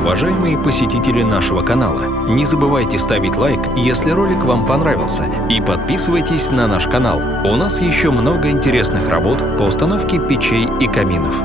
уважаемые посетители нашего канала! Не забывайте ставить лайк, если ролик вам понравился, и подписывайтесь на наш канал. У нас еще много интересных работ по установке печей и каминов.